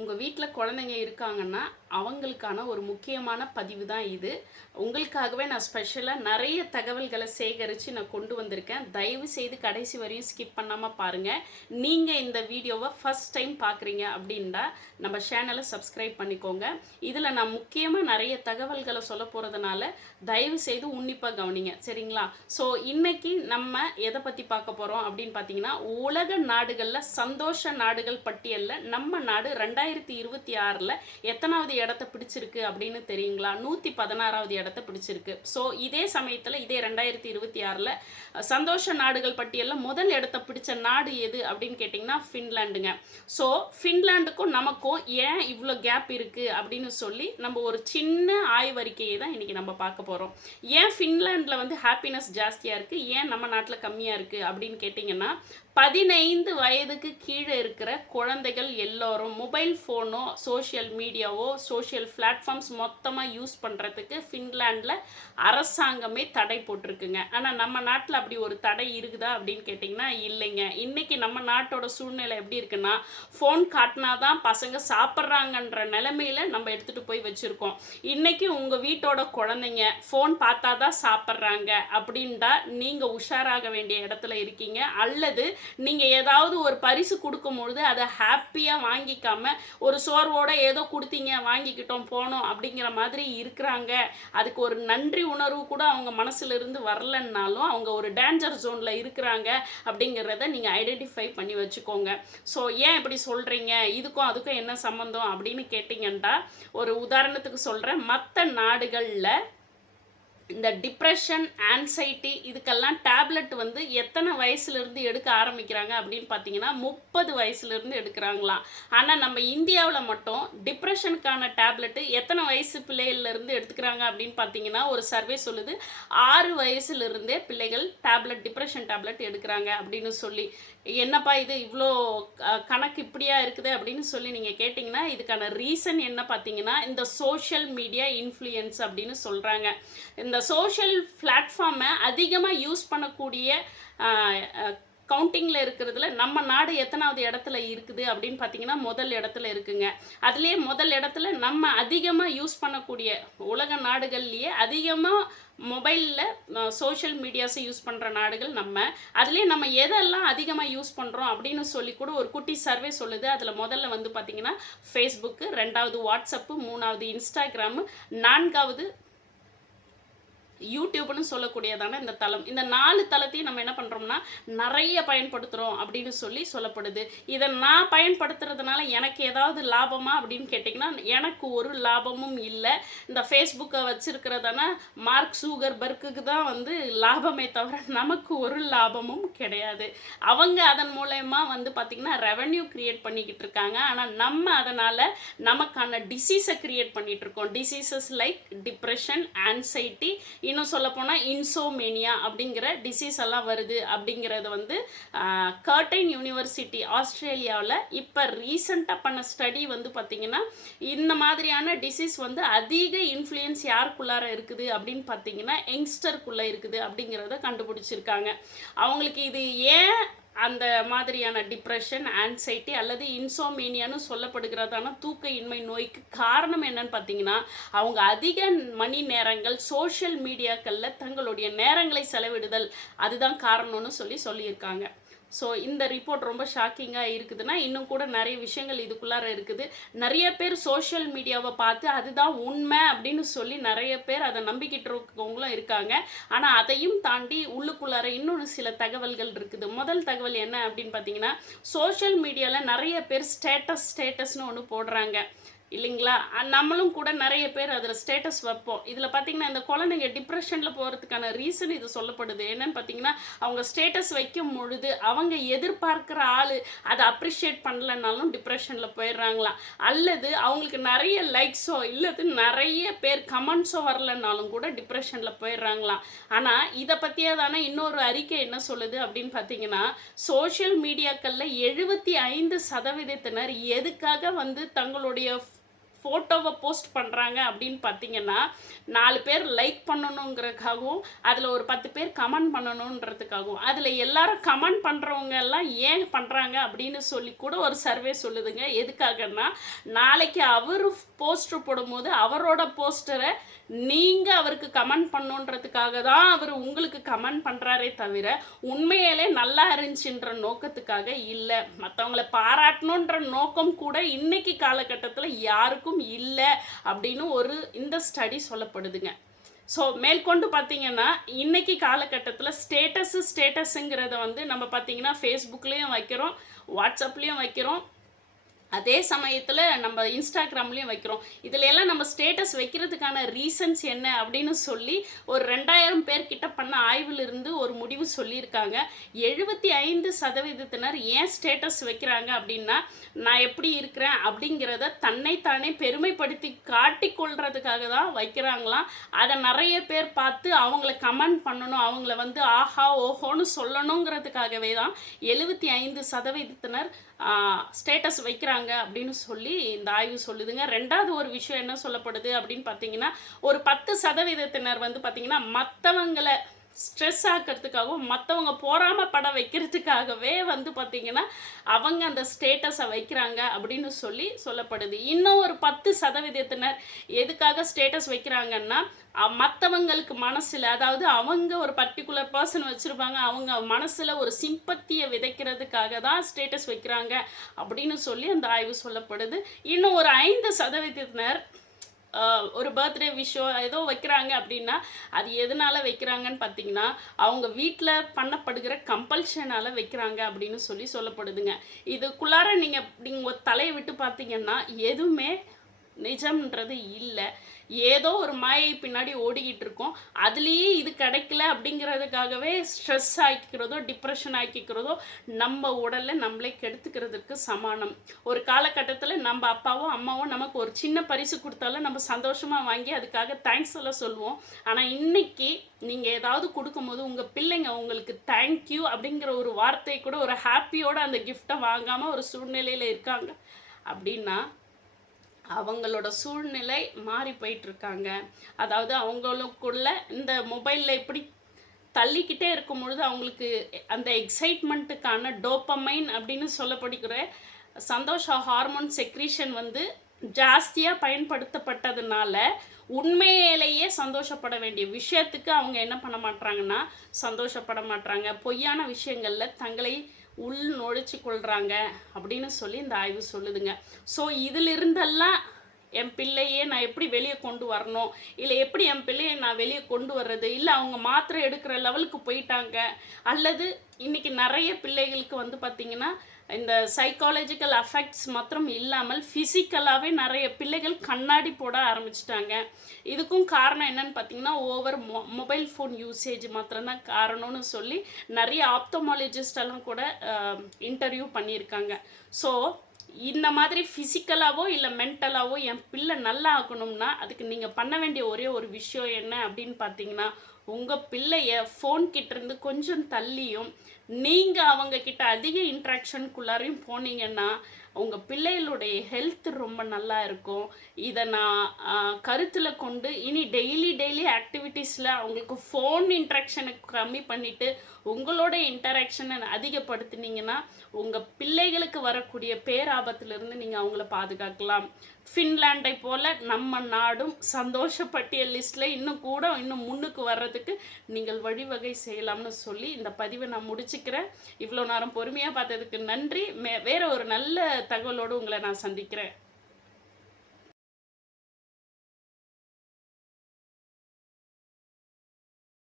உங்கள் வீட்டில் குழந்தைங்க இருக்காங்கன்னா அவங்களுக்கான ஒரு முக்கியமான பதிவு தான் இது. உங்களுக்காகவே நான் ஸ்பெஷலாக நிறைய தகவல்களை சேகரித்து நான் கொண்டு வந்திருக்கேன். தயவு செய்து கடைசி வரையும் ஸ்கிப் பண்ணாமல் பாருங்கள். நீங்கள் இந்த வீடியோவை ஃபஸ்ட் டைம் பார்க்குறீங்க அப்படின்னா நம்ம சேனலை சப்ஸ்கிரைப் பண்ணிக்கோங்க. இதில் நான் முக்கியமாக நிறைய தகவல்களை சொல்ல போகிறதுனால தயவு செய்து உன்னிப்பாக கவனிங்க, சரிங்களா? ஸோ இன்னைக்கு நம்ம எதை பற்றி பார்க்க போகிறோம் அப்படின்னு பார்த்தீங்கன்னா, உலக நாடுகளில் சந்தோஷ நாடுகள் பட்டியலில் நம்ம நாடு 2026 எத்தனாவது இடத்த பிடிச்சிருக்கு அப்படின்னு தெரியுங்களா? 116வது இடத்த பிடிச்சிருக்கு. ஸோ இதே சமயத்தில் இதே 2026 சந்தோஷ நாடுகள் பட்டியலில் முதல் இடத்த பிடிச்ச நாடு எது அப்படின்னு கேட்டிங்கன்னா ஃபின்லாண்டுங்க. ஸோ ஃபின்லாண்டுக்கும் நமக்கும் ஏன் இவ்வளோ கேப் இருக்குது அப்படின்னு சொல்லி நம்ம ஒரு சின்ன ஆய்வறிக்கையை தான் இன்றைக்கி நம்ம பார்க்க போகிறோம். ஏன் ஃபின்லாண்டில் வந்து ஹாப்பினஸ் ஜாஸ்தியாக இருக்குது, ஏன் நம்ம நாட்டில் கம்மியாக இருக்குது அப்படின்னு கேட்டிங்கன்னா, 15 வயதுக்கு கீழே இருக்கிற குழந்தைகள் எல்லோரும் மொபைல் ஃபோனோ சோஷியல் மீடியாவோ சோஷியல் பிளாட்ஃபார்ம்ஸ் மொத்தமாக யூஸ் பண்ணுறதுக்கு ஃபின்லாண்டில் அரசாங்கமே தடை போட்டிருக்குங்க. ஆனால் நம்ம நாட்டில் அப்படி ஒரு தடை இருக்குதா அப்படின்னு கேட்டிங்கன்னா இல்லைங்க. இன்றைக்கி நம்ம நாட்டோட சூழ்நிலை எப்படி இருக்குன்னா, ஃபோன் காட்டினா தான் பசங்க சாப்பிட்றாங்கன்ற நிலைமையில் நம்ம எடுத்துகிட்டு போய் வச்சுருக்கோம். இன்றைக்கி உங்கள் வீட்டோட குழந்தைங்க ஃபோன் பார்த்தா தான் சாப்பிட்றாங்க அப்படின்டா நீங்கள் உஷாராக வேண்டிய இடத்துல இருக்கீங்க. அல்லது நீங்கள் ஏதாவது ஒரு பரிசு கொடுக்கும் பொழுது அதை ஹாப்பியாக வாங்கிக்காம ஒரு சோர்வோட ஏதோ கொடுத்தீங்க வாங்கிக்கிட்டோம் போனோம் அப்படிங்கிற மாதிரி இருக்கிறாங்க. அதுக்கு ஒரு நன்றி உணர்வு கூட அவங்க மனசுல இருந்து வரலன்னாலும் அவங்க ஒரு டேஞ்சர் ஜோனில் இருக்கிறாங்க அப்படிங்கிறத நீங்கள் ஐடென்டிஃபை பண்ணி வச்சுக்கோங்க. ஸோ ஏன் இப்படி சொல்கிறீங்க, இதுக்கும் அதுக்கும் என்ன சம்மந்தம் அப்படின்னு கேட்டிங்கன்னா, ஒரு உதாரணத்துக்கு சொல்கிறேன். மற்ற நாடுகளில் இந்த டிப்ரெஷன், ஆன்சைட்டி இதுக்கெல்லாம் டேப்லெட் வந்து எத்தனை வயசுலேருந்து எடுக்க ஆரம்பிக்கிறாங்க அப்படின்னு பார்த்தீங்கன்னா 30 வயசுலேருந்து எடுக்கிறாங்களாம். ஆனால் நம்ம இந்தியாவில் மட்டும் டிப்ரெஷனுக்கான டேப்லெட்டு எத்தனை வயசு பிள்ளைகள்லேருந்து எடுத்துக்கிறாங்க அப்படின்னு பார்த்தீங்கன்னா, ஒரு சர்வே சொல்லுது 6 வயசுலேருந்தே பிள்ளைகள் டிப்ரெஷன் டேப்லெட் எடுக்கிறாங்க அப்படின்னு சொல்லி. என்னப்பா இது இவ்வளோ கணக்கு இப்படியா இருக்குது அப்படின்னு சொல்லி நீங்கள் கேட்டிங்கன்னா, இதுக்கான ரீசன் என்ன பார்த்தீங்கன்னா, இந்த சோஷியல் மீடியா இன்ஃப்ளூயன்ஸ் அப்படின்னு சொல்கிறாங்க. இந்த சோஷியல் பிளாட்ஃபார்மை அதிகமாக யூஸ் பண்ணக்கூடிய கவுண்டிங்கில் இருக்கிறதுல நம்ம நாடு எத்தனாவது இடத்துல இருக்குது அப்படின்னு பார்த்தீங்கன்னா முதல் இடத்துல இருக்குங்க. அதுலேயே முதல் இடத்துல நம்ம அதிகமாக யூஸ் பண்ணக்கூடிய உலக நாடுகள்லேயே அதிகமாக மொபைலில் சோஷியல் மீடியாஸை யூஸ் பண்ணுற நாடுகள் நம்ம. அதுலேயே நம்ம எதெல்லாம் அதிகமாக யூஸ் பண்ணுறோம் அப்படின்னு சொல்லி கூட ஒரு குட்டி சர்வே சொல்லுது. அதில் முதல்ல வந்து பார்த்திங்கன்னா ஃபேஸ்புக்கு, 2வது வாட்ஸ்அப்பு, 3வது இன்ஸ்டாகிராமு, 4வது யூடியூப்னு சொல்லக்கூடியதான இந்த தளம். இந்த 4 தளத்தையும் நம்ம என்ன பண்ணுறோம்னா நிறைய பயன்படுத்துகிறோம் அப்படின்னு சொல்லி சொல்லப்படுது. இதை நான் பயன்படுத்துறதுனால எனக்கு ஏதாவது லாபமா அப்படின்னு கேட்டிங்கன்னா எனக்கு ஒரு லாபமும் இல்லை. இந்த ஃபேஸ்புக்கை வச்சுருக்கிறதான மார்க் ஜூக்கர்பர்க்குக்கு தான் வந்து லாபமே தவிர நமக்கு ஒரு லாபமும் கிடையாது. அவங்க அதன் மூலயமா வந்து பார்த்திங்கன்னா ரெவென்யூ க்ரியேட் பண்ணிக்கிட்டு இருக்காங்க. ஆனால் நம்ம அதனால் நமக்கான டிசீஸை க்ரியேட் பண்ணிகிட்டு இருக்கோம். டிசீசஸ் லைக் டிப்ரெஷன், ஆன்சைட்டி, இன்னும் சொல்லப்போனால் இன்சோமேனியா அப்படிங்கிற டிசீஸ் எல்லாம் வருது அப்படிங்கிறது வந்து கர்டைன் யூனிவர்சிட்டி ஆஸ்திரேலியாவில் இப்போ ரீசெண்டாக பண்ண ஸ்டடி வந்து பார்த்திங்கன்னா, இந்த மாதிரியான டிசீஸ் வந்து அதிக இன்ஃப்ளூயன்ஸ் யாருக்குள்ளார இருக்குது அப்படின்னு பார்த்தீங்கன்னா யங்ஸ்டருக்குள்ளே இருக்குது அப்படிங்கிறத கண்டுபிடிச்சிருக்காங்க. அவங்களுக்கு இது ஏன் அந்த மாதிரியான டிப்ரெஷன், ஆன்சைட்டி அல்லது இன்சோமேனியான்னு சொல்லப்படுகிறதான தூக்க இன்மை நோய்க்கு காரணம் என்னன்னு பார்த்தீங்கன்னா, அவங்க அதிக மணி நேரங்கள் சோஷியல் மீடியாக்களில் தங்களுடைய நேரங்களை செலவிடுதல் அதுதான் காரணம்னு சொல்லியிருக்காங்க. ஸோ இந்த ரிப்போர்ட் ரொம்ப ஷாக்கிங்காக இருக்குதுன்னா இன்னும் கூட நிறைய விஷயங்கள் இதுக்குள்ளார இருக்குது. நிறைய பேர் சோஷியல் மீடியாவை பார்த்து அதுதான் உண்மை அப்படின்னு சொல்லி நிறைய பேர் அதை நம்பிக்கிட்டு இருக்கவங்களும் இருக்காங்க. ஆனால் அதையும் தாண்டி உள்ளுக்குள்ளார இன்னொன்று சில தகவல்கள் இருக்குது. முதல் தகவல் என்ன அப்படின்னு பார்த்தீங்கன்னா, சோஷியல் மீடியாவில் நிறைய பேர் ஸ்டேட்டஸ்னு ஒன்று போடுறாங்க இல்லைங்களா? நம்மளும் கூட நிறைய பேர் அதில் ஸ்டேட்டஸ் வைப்போம். இதில் பார்த்திங்கன்னா இந்த குழந்தைங்க டிப்ரெஷனில் போகிறதுக்கான ரீசன் இது சொல்லப்படுது. என்னன்னு பார்த்தீங்கன்னா, அவங்க ஸ்டேட்டஸ் வைக்கும் பொழுது அவங்க எதிர்பார்க்குற ஆள் அதை அப்ரிஷியேட் பண்ணலைன்னாலும் டிப்ரெஷனில் போயிடுறாங்களாம். அல்லது அவங்களுக்கு நிறைய லைக்ஸோ இல்லது நிறைய பேர் கமெண்ட்ஸோ வரலைன்னாலும் கூட டிப்ரெஷனில் போயிடுறாங்களாம். ஆனால் இதை பற்றியே தானே இன்னொரு அறிக்கை என்ன சொல்லுது அப்படின்னு பார்த்தீங்கன்னா, சோஷியல் மீடியாக்களில் 75% எதுக்காக வந்து தங்களுடைய ஃபோட்டோவை போஸ்ட் பண்ணுறாங்க அப்படின்னு பார்த்தீங்கன்னா 4 பேர் லைக் பண்ணணுங்கிறதுக்காகவும் அதில் ஒரு 10 பேர் கமெண்ட் பண்ணணுன்றதுக்காகவும் அதில் எல்லாரும் கமெண்ட் பண்ணுறவங்க எல்லாம் ஏன் பண்ணுறாங்க அப்படின்னு சொல்லி கூட ஒரு சர்வே சொல்லுதுங்க. எதுக்காகன்னா நாளைக்கு அவர் போஸ்டர் போடும்போது அவரோட போஸ்டரை நீங்கள் அவருக்கு கமெண்ட் பண்ணுன்றதுக்காக தான் அவர் உங்களுக்கு கமெண்ட் பண்ணுறாரே தவிர உண்மையிலே நல்லா இருந்துச்சுன்ற நோக்கத்துக்காக இல்லை. மற்றவங்களை பாராட்டணுன்ற நோக்கம் கூட இன்னைக்கு காலகட்டத்தில் யாருக்கும் இல்லை அப்படின்னு இந்த ஸ்டடி சொல்லப்படுதுங்க. ஸோ மேற்கொண்டு பார்த்தீங்கன்னா இன்றைக்கி காலகட்டத்தில் ஸ்டேட்டஸுங்கிறத நம்ம பார்த்தீங்கன்னா ஃபேஸ்புக்லேயும் வைக்கிறோம், வாட்ஸ்அப்லேயும் வைக்கிறோம், அதே சமயத்தில் நம்ம இன்ஸ்டாகிராம்லேயும் வைக்கிறோம். இதில் எல்லாம் நம்ம ஸ்டேட்டஸ் வைக்கிறதுக்கான ரீசன்ஸ் என்ன அப்படின்னு சொல்லி ஒரு 2000 பேர்கிட்ட பண்ண ஆய்விலிருந்து ஒரு முடிவு சொல்லியிருக்காங்க. 75% ஏன் ஸ்டேட்டஸ் வைக்கிறாங்க அப்படின்னா நான் எப்படி இருக்கிறேன் அப்படிங்கிறத தன்னைத்தானே பெருமைப்படுத்தி காட்டிக்கொள்றதுக்காக தான் வைக்கிறாங்களாம். அதை நிறைய பேர் பார்த்து அவங்கள கமெண்ட் பண்ணணும், அவங்கள ஆஹா ஓஹோன்னு சொல்லணுங்கிறதுக்காகவே தான் 75% ஸ்டேட்டஸ் வைக்கிறாங்க அப்படின்னு சொல்லி இந்த ஆய்வு சொல்லுதுங்க. ரெண்டாவது ஒரு விஷயம் என்ன சொல்லப்படுது அப்படின்னு பார்த்தீங்கன்னா ஒரு 10% பார்த்தீங்கன்னா மற்றவங்களை ஸ்ட்ரெஸ் ஆக்கிறதுக்காகவும் மற்றவங்க பொறாமைப்பட வைக்கிறதுக்காகவே பார்த்தீங்கன்னா அவங்க அந்த ஸ்டேட்டஸை வைக்கிறாங்க அப்படின்னு சொல்லப்படுது. இன்னும் ஒரு 10% எதுக்காக ஸ்டேட்டஸ் வைக்கிறாங்கன்னா மற்றவங்களுக்கு மனசில், அதாவது அவங்க ஒரு பர்டிகுலர் பர்சன் வச்சுருப்பாங்க, அவங்க மனசில் ஒரு சிம்பத்தியை விதைக்கிறதுக்காக தான் ஸ்டேட்டஸ் வைக்கிறாங்க அப்படின்னு அந்த ஆய்வு சொல்லப்படுது. இன்னும் ஒரு 5% ஒரு பர்த்டே விஷோ ஏதோ வைக்கிறாங்க அப்படின்னா அது எதனால் வைக்கிறாங்கன்னு பார்த்தீங்கன்னா அவங்க வீட்டில் பண்ணப்படுகிற கம்பல்ஷனால் வைக்கிறாங்க அப்படின்னு சொல்லப்படுதுங்க. இதுக்குள்ளார நீங்கள் தலையை விட்டு பார்த்தீங்கன்னா எதுவுமே நிஜம்ன்றது இல்லை. ஏதோ ஒரு மாயை பின்னாடி ஓடிக்கிட்டு இருக்கோம். அதுலேயே இது கிடைக்கல அப்படிங்கிறதுக்காகவே ஸ்ட்ரெஸ் ஆக்கிக்கிறதோ டிப்ரெஷன் ஆக்கிக்கிறதோ நம்ம உடலை நம்மளே கெடுத்துக்கிறதுக்கு சமானம். ஒரு காலகட்டத்தில் நம்ம அப்பாவோ அம்மாவோ நமக்கு ஒரு சின்ன பரிசு கொடுத்தாலும் நம்ம சந்தோஷமாக வாங்கி அதுக்காக தேங்க்ஸ் எல்லாம் சொல்லுவோம். ஆனால் இன்னைக்கு நீங்கள் ஏதாவது கொடுக்கும்போது உங்கள் பிள்ளைங்க உங்களுக்கு தேங்க்யூ அப்படிங்கிற ஒரு வார்த்தை கூட ஒரு ஹாப்பியோட அந்த கிஃப்டை வாங்காமல் ஒரு சூழ்நிலையில் இருக்காங்க அப்படின்னா அவங்களோட சூழ்நிலை மாறி போயிட்டுருக்காங்க. அதாவது அவங்களுக்குள்ள இந்த மொபைலில் எப்படி தள்ளிக்கிட்டே இருக்கும் பொழுது அவங்களுக்கு அந்த எக்ஸைட்மெண்ட்டுக்கான டோப்பமைன் அப்படின்னு சொல்லப்படுகிற சந்தோஷ ஹார்மோன் செக்ரீஷன் ஜாஸ்தியாக பயன்படுத்தப்பட்டதுனால உண்மையிலேயே சந்தோஷப்பட வேண்டிய விஷயத்துக்கு அவங்க என்ன பண்ண மாட்டாங்கன்னா சந்தோஷப்பட மாட்டாங்க. பொய்யான விஷயங்களில் தங்களை உள் நுழைச்சி கொள்கிறாங்க அப்படின்னு இந்த ஆய்வு சொல்லுதுங்க. ஸோ இதிலிருந்தெல்லாம் என் பிள்ளையே நான் எப்படி வெளியே கொண்டு வரணும், இல்லை எப்படி என் பிள்ளையை நான் வெளியே கொண்டு வர்றது, இல்லை அவங்க மாத்திரை எடுக்கிற லெவலுக்கு போயிட்டாங்க, அல்லது இன்றைக்கி நிறைய பிள்ளைகளுக்கு பார்த்திங்கன்னா இந்த சைக்காலஜிக்கல் அஃபெக்ட்ஸ் மாத்திரம் இல்லாமல் ஃபிசிக்கலாகவே நிறைய பிள்ளைகள் கண்ணாடி போட ஆரம்பிச்சிட்டாங்க. இதுக்கும் காரணம் என்னன்னு பார்த்தீங்கன்னா ஓவர் மொபைல் ஃபோன் யூசேஜ் மாத்திரம்தான் காரணம்னு நிறைய ஆப்தமாலஜிஸ்டெல்லாம் கூட இன்டர்வியூ பண்ணியிருக்காங்க. ஸோ இந்த மாதிரி ஃபிசிக்கலாவோ இல்லை மென்டலாவோ என் பிள்ளை நல்லா ஆகணும்னா அதுக்கு நீங்கள் பண்ண வேண்டிய ஒரே ஒரு விஷயம் என்ன அப்படின்னு பார்த்தீங்கன்னா உங்கள் பிள்ளைய ஃபோன் கிட்டேருந்து கொஞ்சம் தள்ளியும் நீங்கள் அவங்கக்கிட்ட அதிக இன்ட்ராக்ஷனுக்குள்ளாரையும் போனீங்கன்னா உங்கள் பிள்ளைகளுடைய ஹெல்த் ரொம்ப நல்லா இருக்கும். இதை நான் கருத்தில் கொண்டு இனி டெய்லி ஆக்டிவிட்டீஸில் அவங்களுக்கு ஃபோன் இன்ட்ராக்ஷனை கம்மி பண்ணிவிட்டு உங்களோட இன்டராக்ஷனை அதிகப்படுத்தினீங்கன்னா உங்கள் பிள்ளைகளுக்கு வரக்கூடிய பேராபத்திலிருந்து நீங்கள் அவங்கள பாதுகாக்கலாம். ஃபின்லாண்டை போல் நம்ம நாடும் சந்தோஷ பட்டியல் லிஸ்ட்டில் இன்னும் முன்னுக்கு வர்றதுக்கு நீங்கள் வழிவகை செய்யலாம்னு இந்த பதிவை நான் முடிச்சுக்கிறேன். இவ்வளோ நேரம் பொறுமையாக பார்த்ததுக்கு நன்றி. வேற ஒரு நல்ல தகவலோடு உங்களை நான் சந்திக்கிறேன்.